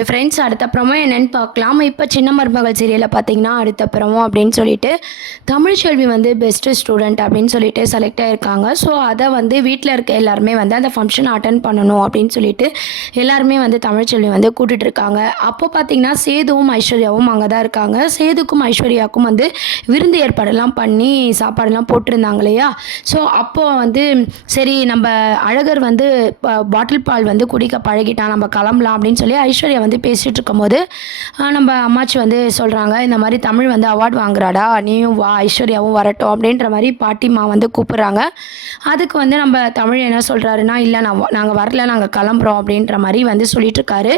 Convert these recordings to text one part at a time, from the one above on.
Hi friends, அடுத்த promo என்னென்னு பார்க்கலாம். இப்போ சின்ன மருமகள் சீரியலில் பார்த்தீங்கன்னா அடுத்த ப்ரோமோ அப்படின்னு சொல்லிட்டு தமிழ்ச்செல்வி வந்து பெஸ்ட்டு ஸ்டூடெண்ட் அப்படின்னு சொல்லிட்டு செலக்ட் ஆகிருக்காங்க. ஸோ அதை வந்து வீட்டில் இருக்க எல்லாருமே வந்து அந்த ஃபங்க்ஷன் அட்டன் பண்ணணும் அப்படின்னு சொல்லிட்டு எல்லாருமே வந்து தமிழ்ச்செல்வி வந்து கூட்டிகிட்ருக்காங்க. அப்போ பார்த்தீங்கன்னா சேதுவும் ஐஸ்வர்யாவும் அங்கே தான் இருக்காங்க. சேதுக்கும் ஐஸ்வர்யாவுக்கும் வந்து விருந்து ஏற்பாடெல்லாம் பண்ணி சாப்பாடெல்லாம் போட்டிருந்தாங்க இல்லையா. ஸோ அப்போது வந்து சரி நம்ம அழகர் வந்து பாட்டில் பால் வந்து குடிக்க பழகிட்டான், நம்ம கிளம்பலாம் அப்படின்னு சொல்லி ஐஸ்வர்யா வந்து பேசிகிட்டு இருக்கும்போது நம்ம அம்மாச்சி வந்து சொல்கிறாங்க, இந்த மாதிரி தமிழ் வந்து அவார்டு வாங்குறாடா, நீயும் வா, ஐஸ்வர்யாவும் வரட்டும் அப்படின்ற மாதிரி பாட்டிமா வந்து கூப்பிட்றாங்க. அதுக்கு வந்து நம்ம தமிழ் என்ன சொல்கிறாருன்னா, இல்லை நாங்கள் வரல, நாங்கள் கிளம்புறோம் அப்படின்ற மாதிரி வந்து சொல்லிட்டுருக்காரு.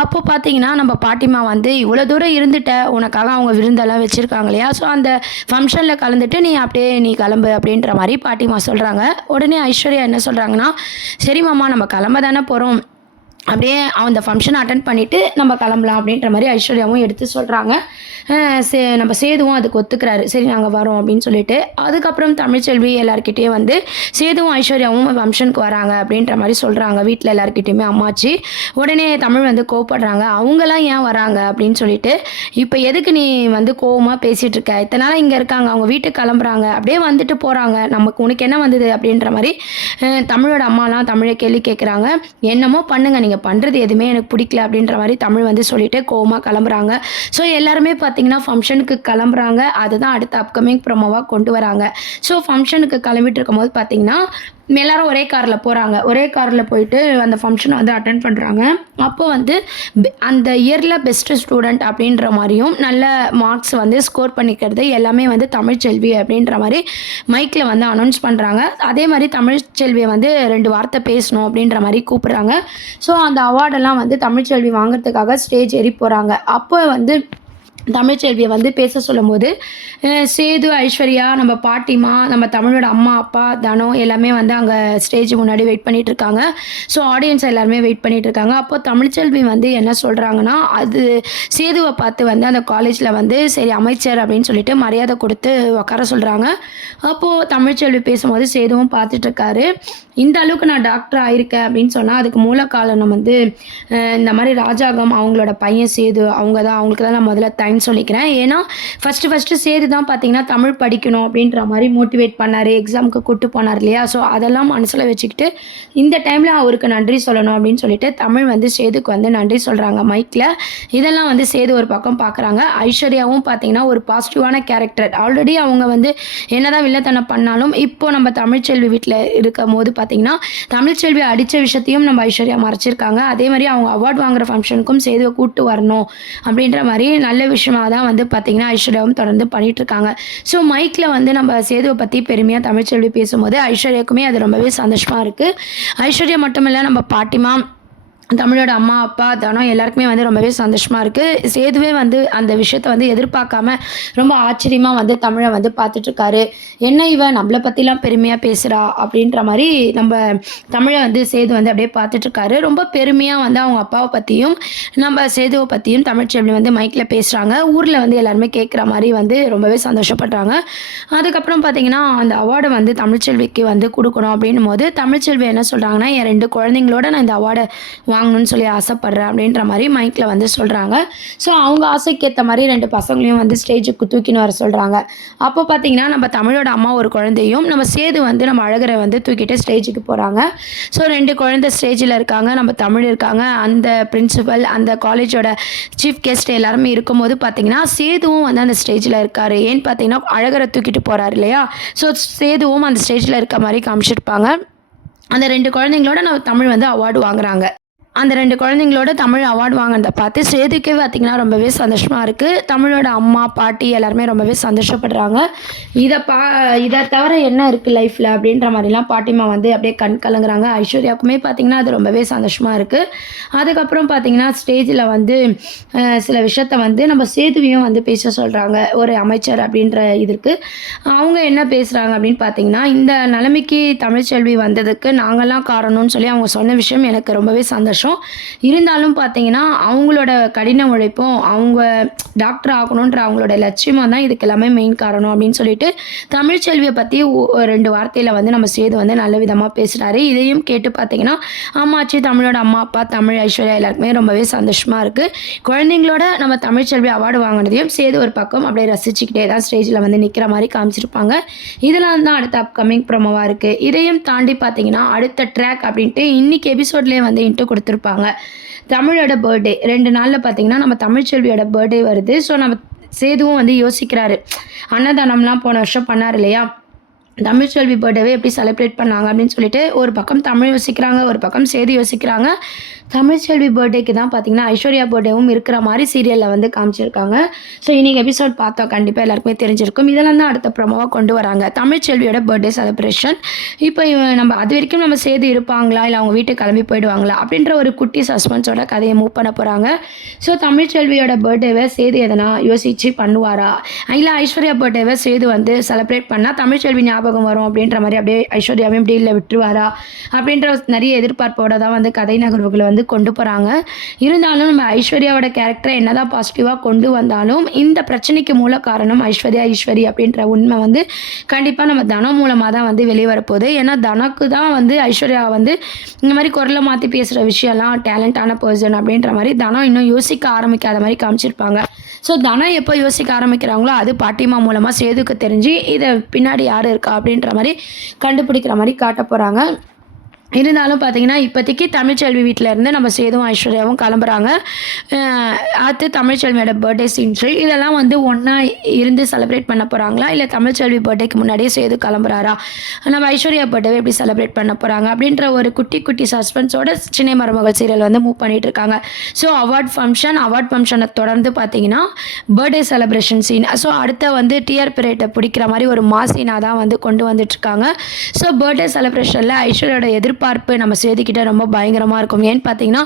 அப்போ பார்த்தீங்கன்னா நம்ம பாட்டிமா வந்து இவ்வளோ தூரம் இருந்துட்ட, உனக்காக அவங்க விருந்தெல்லாம் வச்சுருக்காங்க இல்லையா, ஸோ அந்த ஃபங்க்ஷனில் கலந்துட்டு நீ அப்படியே நீ கிளம்பு அப்படின்ற மாதிரி பாட்டிமா சொல்கிறாங்க. உடனே ஐஸ்வர்யா என்ன சொல்கிறாங்கன்னா, சரி மாமா, நம்ம கிளம்ப தானே போகிறோம், அப்படியே அந்த ஃபங்க்ஷன் அட்டன் பண்ணிவிட்டு நம்ம கிளம்பலாம் அப்படின்ற மாதிரி ஐஸ்வர்யாவும் எடுத்து சொல்கிறாங்க. நம்ம சேதுவும் அதுக்கு ஒத்துக்கிறாரு, சரி நாங்கள் வரோம் அப்படின்னு சொல்லிட்டு. அதுக்கப்புறம் தமிழ்ச்செல்வி எல்லாருக்கிட்டேயும் வந்து சேதுவும் ஐஸ்வர்யாவும் ஃபங்க்ஷனுக்கு வராங்க அப்படின்ற மாதிரி சொல்கிறாங்க வீட்டில் எல்லாருக்கிட்டையுமே அம்மாச்சி. உடனே தமிழ் வந்து கோவப்படுறாங்க, அவங்களாம் ஏன் வராங்க அப்படின்னு சொல்லிட்டு. இப்போ எதுக்கு நீ வந்து கோவமாக பேசிகிட்டு இருக்க, இத்தனை நாள் இங்கே இருக்காங்க, அவங்க வீட்டுக்கு கிளம்புறாங்க, அப்படியே வந்துட்டு போகிறாங்க, உனக்கு என்ன வந்தது அப்படின்ற மாதிரி தமிழோட அம்மாலாம் தமிழை கேள்வி கேட்குறாங்க. என்னமோ பண்ணுங்க, நீங்கள் பண்ணுறது எதுவுமே எனக்கு பிடிக்கல அப்படின்ற மாதிரி தமிழ் வந்து சொல்லிட்டு கோவமாக கிளம்புறாங்க. ஸோ எல்லாருமே பார்த்தீங்கன்னா ஃபங்க்ஷனுக்கு கிளம்புறாங்க. அதுதான் அடுத்த அப்கமிங் ப்ரோமோவாக கொண்டு வராங்க. ஸோ ஃபங்க்ஷனுக்கு கிளம்பிட்டு இருக்கும்போது பார்த்தீங்கன்னா எல்லாரும் ஒரே காரில் போகிறாங்க. ஒரே காரில் போயிட்டு அந்த ஃபங்க்ஷனை வந்து அட்டென்ட் பண்ணுறாங்க. அப்போ வந்து அந்த இயரில் பெஸ்ட்டு ஸ்டூடெண்ட் அப்படின்ற மாதிரியும் நல்ல மார்க்ஸ் வந்து ஸ்கோர் பண்ணிக்கிறது எல்லாமே வந்து தமிழ்ச்செல்வி அப்படின்ற மாதிரி மைக்கில் வந்து அனௌன்ஸ் பண்ணுறாங்க. அதே மாதிரி தமிழ்ச்செல்வியை வந்து 2 வார்த்தை பேசணும் அப்படின்ற மாதிரி கூப்பிட்றாங்க. ஸோ அந்த அவார்டெல்லாம் வந்து தமிழ்ச்செல்வி வாங்குறதுக்காக ஸ்டேஜ் ஏறி போகிறாங்க. அப்போ வந்து தமிழ்ச்செல்வியை வந்து பேச சொல்லும்போது சேது, ஐஸ்வர்யா, நம்ம பாட்டிமா, நம்ம தமிழோட அம்மா அப்பா தனம் எல்லாமே வந்து அங்கே ஸ்டேஜ் முன்னாடி வெயிட் பண்ணிகிட்டு இருக்காங்க. ஸோ ஆடியன்ஸ் எல்லாருமே வெயிட் பண்ணிகிட்டு இருக்காங்க. அப்போது தமிழ்ச்செல்வி வந்து என்ன சொல்கிறாங்கன்னா, அது சேதுவை பார்த்து வந்து அந்த காலேஜில் வந்து சரி அமைச்சர் அப்படின்னு சொல்லிட்டு மரியாதை கொடுத்து உட்கார சொல்கிறாங்க. அப்போது தமிழ்ச்செல்வி பேசும்போது சேதுவும் பார்த்துட்ருக்காரு. இந்த அளவுக்கு நான் டாக்டர் ஆயிருக்கேன் அப்படின்னு சொன்னால் அதுக்கு மூல காரணம் வந்து இந்த மாதிரி ராஜாங்கம் அவங்களோட பையன் சேது, அவங்களுக்கு தான் நான் முதல்ல தேங்க்ஸ் சொல்லிக்கிறேன். ஏன்னா ஃபஸ்ட்டு சேது தான் பார்த்தீங்கன்னா தமிழ் படிக்கணும் அப்படின்ற மாதிரி மோட்டிவேட் பண்ணார், எக்ஸாமுக்கு கூப்பிட்டு போனார் இல்லையா. ஸோ அதெல்லாம் மனசில் வச்சுக்கிட்டு இந்த டைமில் அவருக்கு நன்றி சொல்லணும் அப்படின்னு சொல்லிட்டு தமிழ் வந்து சேதுக்கு வந்து நன்றி சொல்கிறாங்க மைக்கில். இதெல்லாம் வந்து சேது ஒரு பக்கம் பார்க்குறாங்க. ஐஸ்வர்யாவும் பார்த்தீங்கன்னா ஒரு பாசிட்டிவான கேரக்டர். ஆல்ரெடி அவங்க வந்து என்னதான் வில்லத்தனம் பண்ணாலும் இப்போ நம்ம தமிழ்ச்செல்வி வீட்டில் இருக்கும் போது பார்த்தீங்கன்னா தமிழ்ச்செல்வி அடித்த விஷயத்தையும் நம்ம ஐஸ்வர்யா மறைச்சிருக்காங்க. அதே மாதிரி அவங்க அவார்டு வாங்குற ஃபங்க்ஷனுக்கும் சேதுவை கூப்பிட்டு வரணும் அப்படின்ற மாதிரி நல்ல விஷயமாக தான் வந்து பார்த்தீங்கன்னா ஐஸ்வர்யாவும் தொடர்ந்து பண்ணிகிட்ருக்காங்க. ஸோ மைக்கில் வந்து நம்ம சேதுவை பற்றி பெருமையாக தமிழ்ச்செல்வி பேசும்போது ஐஸ்வர்யாவுக்குமே அது ரொம்பவே சந்தோஷமாக இருக்குது. ஐஸ்வர்யா மட்டும் இல்லை, நம்ம பாட்டிமா, தமிழோட அம்மா அப்பா தனம் எல்லாருக்குமே வந்து ரொம்பவே சந்தோஷமாக இருக்குது. சேதுவே வந்து அந்த விஷயத்தை வந்து எதிர்பார்க்காம ரொம்ப ஆச்சரியமாக வந்து தமிழை வந்து பார்த்துட்ருக்காரு. என்ன இவன் நம்மளை பற்றிலாம் பெருமையாக பேசுகிறா அப்படின்ற மாதிரி நம்ம தமிழை வந்து சேது வந்து அப்படியே பார்த்துட்ருக்காரு. ரொம்ப பெருமையாக வந்து அவங்க அப்பாவை பற்றியும் நம்ம சேதுவை பற்றியும் தமிழ்ச்செல்வி வந்து மைக்கில் பேசுகிறாங்க. ஊரில் வந்து எல்லாருமே கேட்குற மாதிரி வந்து ரொம்பவே சந்தோஷப்படுறாங்க. அதுக்கப்புறம் பார்த்திங்கன்னா அந்த அவார்டை வந்து தமிழ்ச்செல்விக்கு வந்து கொடுக்கணும் அப்படின்னும் போது தமிழ்ச்செல்வி என்ன சொல்கிறாங்கன்னா, என் 2 குழந்தைங்களோட நான் இந்த அவார்டை வாங்கணும்னு சொல்லி ஆசைப்படுறேன் அப்படின்ற மாதிரி மைக்கில் வந்து சொல்கிறாங்க. ஸோ அவங்க ஆசைக்கு ஏற்ற மாதிரி 2 பசங்களையும் வந்து ஸ்டேஜுக்கு தூக்கின்னு வர சொல்கிறாங்க. அப்போ பார்த்தீங்கன்னா நம்ம தமிழோட அம்மா ஒரு குழந்தையும் நம்ம சேது வந்து நம்ம அழகரை வந்து தூக்கிட்டு ஸ்டேஜுக்கு போகிறாங்க. ஸோ 2 குழந்தை ஸ்டேஜில் இருக்காங்க, நம்ம தமிழ் இருக்காங்க, அந்த பிரின்சிபல், அந்த காலேஜோட சீஃப் கெஸ்ட் எல்லாருமே இருக்கும்போது பார்த்தீங்கன்னா சேதுவும் வந்து அந்த ஸ்டேஜில் இருக்கார். ஏன்னு பார்த்தீங்கன்னா அழகரை தூக்கிட்டு போகிறார் இல்லையா. ஸோ சேதுவும் அந்த ஸ்டேஜில் இருக்க மாதிரி காமிச்சிருப்பாங்க. அந்த 2 குழந்தைங்களோட நம்ம தமிழ் வந்து அவார்டு வாங்குறாங்க. அந்த 2 குழந்தைங்களோட தமிழ் அவார்டு வாங்கினதை பார்த்து சேதுக்கே பார்த்திங்கன்னா ரொம்பவே சந்தோஷமாக இருக்குது. தமிழோட அம்மா பாட்டி எல்லாருமே ரொம்பவே சந்தோஷப்படுறாங்க. இதை தவிர என்ன இருக்குது லைஃப்பில் அப்படின்ற மாதிரிலாம் பாட்டிமா வந்து அப்படியே கண் கலங்குறாங்க. ஐஸ்வர்யாவுக்குமே பார்த்திங்கன்னா அது ரொம்பவே சந்தோஷமாக இருக்குது. அதுக்கப்புறம் பார்த்திங்கன்னா ஸ்டேஜில் வந்து சில விஷயத்த வந்து நம்ம சேதுவையும் வந்து பேச சொல்கிறாங்க. ஒரு அமைச்சர் அப்படின்ற இதற்கு அவங்க என்ன பேசுகிறாங்க அப்படின்னு பார்த்திங்கன்னா, இந்த நிலைமைக்கு தமிழ்ச்செல்வி வந்ததுக்கு நாங்கள்லாம் காரணம்னு சொல்லி அவங்க சொன்ன விஷயம் எனக்கு ரொம்பவே சந்தோஷம். சந்தோஷம். இருந்தாலும் பார்த்தீங்கன்னா, அவங்களோட கடின உழைப்பும், அவங்க டாக்டர் ஆகணுன்ற அவங்களோட லட்சியமும் தான் இதுக்கு எல்லாமே மெயின் காரணம் அப்படின்னு சொல்லிட்டு, தமிழ்ச்செல்விய பத்தி 2 வார்த்தையில வந்து நம்ம சேது வந்து நல்ல விதமா பேசுறாரு. இதையும் கேட்டு பார்த்தீங்கன்னா, ஆமாச்சி தமிழோட அம்மா, அப்பா, தமிழ், ஐஸ்வர்யா எல்லாருக்குமே ரொம்பவே சந்தோஷமா இருக்கு. குழந்தைங்களோட நம்ம தமிழ்ச்செல்வி அவார்டு வாங்கினதையும் சேது ஒரு பக்கம் அப்படியே ரசிச்சுக்கிட்டே தான் ஸ்டேஜில் வந்து நிற்கிற மாதிரி காமிச்சிருப்பாங்க. இதெல்லாம் தான் அடுத்த அப்கமிங் ப்ரோமோவா இருக்கு. இதையும் தாண்டி பார்த்தீங்கன்னா, அடுத்த ட்ராக் அப்படின்ட்டு இன்னைக்கு எபிசோட்லேயே வந்து இன்ட்ரோ கொடுத்துருப்பாங்க. தமிழோட பர்த்டே 2 நாள்ல பார்த்தீங்கன்னா, நம்ம தமிழ்ச்செல்வியோட பர்த்டே வருது. ஸோ நம்ம சேதுவும் வந்து யோசிக்கிறாரு. அன்னதானம்லாம் போன வருஷம் பண்ணாரு இல்லையா? தமிழ்ச்செல்வி பர்த்டேவை எப்படி செலிப்ரேட் பண்ணாங்க அப்படின்னு சொல்லிட்டு ஒரு பக்கம் தமிழ் யோசிக்கிறாங்க, ஒரு பக்கம் சேது யோசிக்கிறாங்க. தமிழ்ச்செல்வி பர்த்டேக்கு தான் பார்த்தீங்கன்னா, ஐஸ்வர்யா பர்த்டேவும் இருக்கிற மாதிரி சீரியலில் வந்து காமிச்சிருக்காங்க. ஸோ இன்னைக்கு எபிசோட் பார்த்தா கண்டிப்பாக எல்லாருக்குமே தெரிஞ்சிருக்கும். இதெல்லாம் தான் அடுத்த ப்ரோமோவாக கொண்டு வராங்க. தமிழ்ச்செல்வியோட பர்த்டே செலிப்ரேஷன். இப்போ நம்ம அது வரைக்கும் நம்ம சேது இருப்பாங்களா, இல்லை அவங்க வீட்டுக்கு கிளம்பி போயிடுவாங்களா அப்படின்ற ஒரு குட்டி சஸ்பென்ஸோட கதையை மூவ் பண்ண போகிறாங்க. ஸோ தமிழ்ச்செல்வியோட பர்த்டேவை சேது எதனா யோசித்து பண்ணுவாரா, இல்லை ஐஸ்வர்யா பர்த்டேவை சேது வந்து செலிப்ரேட் பண்ணால் தமிழ்ச்செல்வி ஞாபகம் வரும் அப்படின்ற மாதிரி அப்படியே ஐஸ்வர்யாவையும் டீலில் விட்டுருவாரா அப்படின்ற நிறைய எதிர்பார்ப்போட தான் வந்து கதை நகர்வுகளை வந்து கொண்டு போகிறாங்க. இருந்தாலும் நம்ம ஐஸ்வர்யாவோட கேரக்டரை என்னதான் பாசிட்டிவாக கொண்டு வந்தாலும் இந்த பிரச்சனைக்கு மூல காரணம் ஈஸ்வரி அப்படின்ற உண்மை வந்து கண்டிப்பாக நம்ம தனம் மூலமாக தான் வந்து வெளியே வரப்போகுது. ஏன்னா தனக்கு தான் வந்து ஐஸ்வர்யா வந்து இந்த மாதிரி குரலை மாற்றி பேசுகிற விஷயம்லாம் டேலண்டான பர்சன் அப்படின்ற மாதிரி தனம் இன்னும் யோசிக்க ஆரம்பிக்காத மாதிரி காமிச்சிருப்பாங்க. ஸோ தனம் எப்போ யோசிக்க ஆரம்பிக்கிறாங்களோ அது பாட்டிமா மூலமாக சேதுக்கு தெரிஞ்சு இதை பின்னாடி யார் இருக்கா அப்படின்ற மாதிரி கண்டுபிடிக்கிற மாதிரி காட்ட போகிறாங்க. இருந்தாலும் பார்த்தீங்கன்னா, இப்போதைக்கு தமிழ்ச்செல்வி வீட்டில் இருந்து நம்ம சேதுவும் ஐஸ்வர்யாவும் கிளம்புறாங்க. அடுத்து தமிழ்ச்செல்வியோட பர்த்டே சீன்ஸு இதெல்லாம் வந்து ஒன்றா இருந்து செலிப்ரேட் பண்ண போகிறாங்களா, இல்லை தமிழ்ச்செல்வி பர்த்டேக்கு முன்னாடியே சேது கிளம்புறாரா, நம்ம ஐஸ்வர்யா பர்த்டேவை எப்படி செலிப்ரேட் பண்ண போகிறாங்க அப்படின்ற ஒரு குட்டி குட்டி சஸ்பென்ஸோட சின்ன மருமகள் சீரியல் வந்து மூவ் பண்ணிட்டு இருக்காங்க. ஸோ அவார்ட் ஃபங்க்ஷனை தொடர்ந்து பார்த்தீங்கன்னா பர்த்டே செலிப்ரேஷன் சீன். ஸோ அடுத்த வந்து டிஆர்பி ரேட்டை பிடிக்கிற மாதிரி ஒரு மாசீனாக தான் வந்து கொண்டு வந்துட்டுருக்காங்க. ஸோ பர்த்டே செலிப்ரேஷனில் ஐஸ்வர்யோட எதிர்பார்ப்பு நம்ம சேதுக்கிட்ட ரொம்ப பயங்கரமாக இருக்கும். ஏன்னு பார்த்தீங்கன்னா,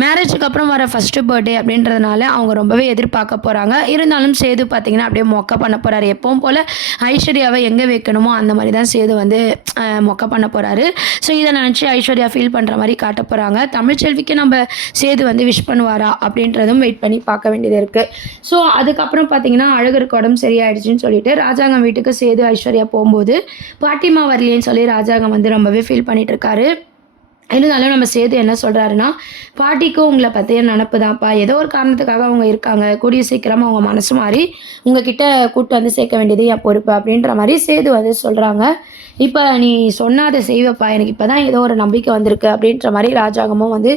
மேரேஜுக்கு அப்புறம் வர ஃபஸ்ட்டு பர்த்டே அப்படின்றதுனால அவங்க ரொம்பவே எதிர்பார்க்க போகிறாங்க. இருந்தாலும் சேது பார்த்தீங்கன்னா அப்படியே மொக்க பண்ண போகிறாரு. எப்பவும் போல் ஐஸ்வர்யாவை எங்கே வைக்கணுமோ அந்த மாதிரி தான் சேது வந்து மொக்க பண்ண போகிறாரு. ஸோ இதை நினச்சி ஐஸ்வர்யா ஃபீல் பண்ணுற மாதிரி காட்ட போகிறாங்க. தமிழ்ச்செல்விக்கு நம்ம சேது வந்து விஷ் பண்ணுவாரா அப்படின்றதும் வெயிட் பண்ணி பார்க்க வேண்டியது இருக்குது. ஸோ அதுக்கப்புறம் பார்த்தீங்கன்னா, அழகருக்கு உடம்பு சரியாயிடுச்சுன்னு சொல்லிட்டு ராஜாங்கம் வீட்டுக்கு சேது ஐஸ்வர்யா போகும்போது பாட்டிமா வரலேன்னு சொல்லி ராஜாங்கம் வந்து ரொம்பவே ஃபீல் பண்ணிட்டு இருக்காரு. இருந்தாலும் நம்ம சேது என்ன சொல்கிறாருன்னா, பாட்டிக்கும் உங்களை பற்றிய நினப்பு தான்ப்பா, ஏதோ ஒரு காரணத்துக்காக அவங்க இருக்காங்க, கூடிய சீக்கிரமாக அவங்க மனசு மாறி உங்ககிட்ட கூட்டு வந்து சேர்க்க வேண்டியது என் பொறுப்பு அப்படின்ற மாதிரி சேது வந்து சொல்கிறாங்க. இப்போ நீ சொன்னால் அதை செய்வப்பா, எனக்கு இப்போ தான் ஏதோ ஒரு நம்பிக்கை வந்திருக்கு அப்படின்ற மாதிரி ராஜாங்கமும் வந்து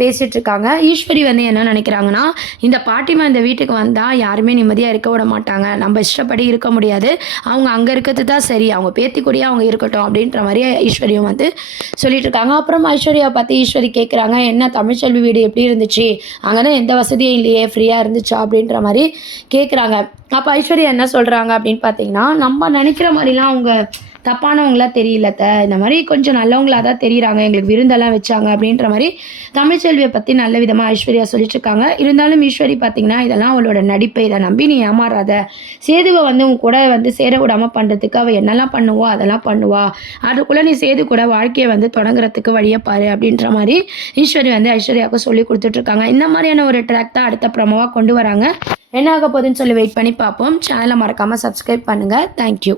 பேசிகிட்ருக்காங்க. ஈஸ்வரி வந்து என்ன நினைக்கிறாங்கன்னா, இந்த பாட்டிமா இந்த வீட்டுக்கு வந்தால் யாருமே நிம்மதியாக இருக்க விட மாட்டாங்க, நம்ம இஷ்டப்படி இருக்க முடியாது, அவங்க அங்கே இருக்கிறது தான் சரி, அவங்க பேத்தி கூடயே அவங்க இருக்கட்டும் அப்படின்ற மாதிரி ஈஸ்வரியும் வந்து சொல்லிட்டு இருக்காங்க. அப்புறம் ஐஸ்வர்யா பார்த்து ஈஸ்வரி கேட்குறாங்க, என்ன தமிழ்ச்செல்வி வீடு எப்படி இருந்துச்சு, அங்கே தான் எந்த வசதியும் இல்லையே, ஃப்ரீயாக இருந்துச்சா அப்படின்ற மாதிரி கேட்குறாங்க. அப்போ ஐஸ்வர்யா என்ன சொல்கிறாங்க அப்படின்னு பார்த்தீங்கன்னா, நம்ம நினைக்கிற மாதிரிலாம் அவங்க தப்பானவங்களா தெரியலத்த, இந்த மாதிரி கொஞ்சம் நல்லவங்களா தான் தெரியுறாங்க, எங்களுக்கு விருந்தெல்லாம் வச்சாங்க அப்படின்ற மாதிரி தமிழ்ச்செல்வியை பற்றி நல்ல விதமாக ஐஸ்வர்யா சொல்லிட்டு இருக்காங்க. இருந்தாலும் ஈஸ்வரி பார்த்தீங்கன்னா, இதெல்லாம் அவளோட நடிப்பை, இதை நம்பி நீ ஏமாறாத, சேதுவை வந்து உன் கூட வந்து சேர விடாமல் பண்ணுறதுக்கு அவள் என்னெல்லாம் பண்ணுவோ அதெல்லாம் பண்ணுவா, அதுக்குள்ளே நீ சேது கூட வாழ்க்கையை வந்து தொடங்குறதுக்கு வழியை பாரு அப்படின்ற மாதிரி ஈஸ்வரி வந்து ஐஸ்வர்யாவுக்கு சொல்லி கொடுத்துட்ருக்காங்க. இந்த மாதிரியான ஒரு ட்ராக் தான் அடுத்த ப்ரோமோவாக கொண்டு வராங்க. என்ன ஆக போகுதுன்னு சொல்லி வெயிட் பண்ணி பார்ப்போம். சேனலை மறக்காமல் சப்ஸ்கிரைப் பண்ணுங்கள். தேங்க்யூ.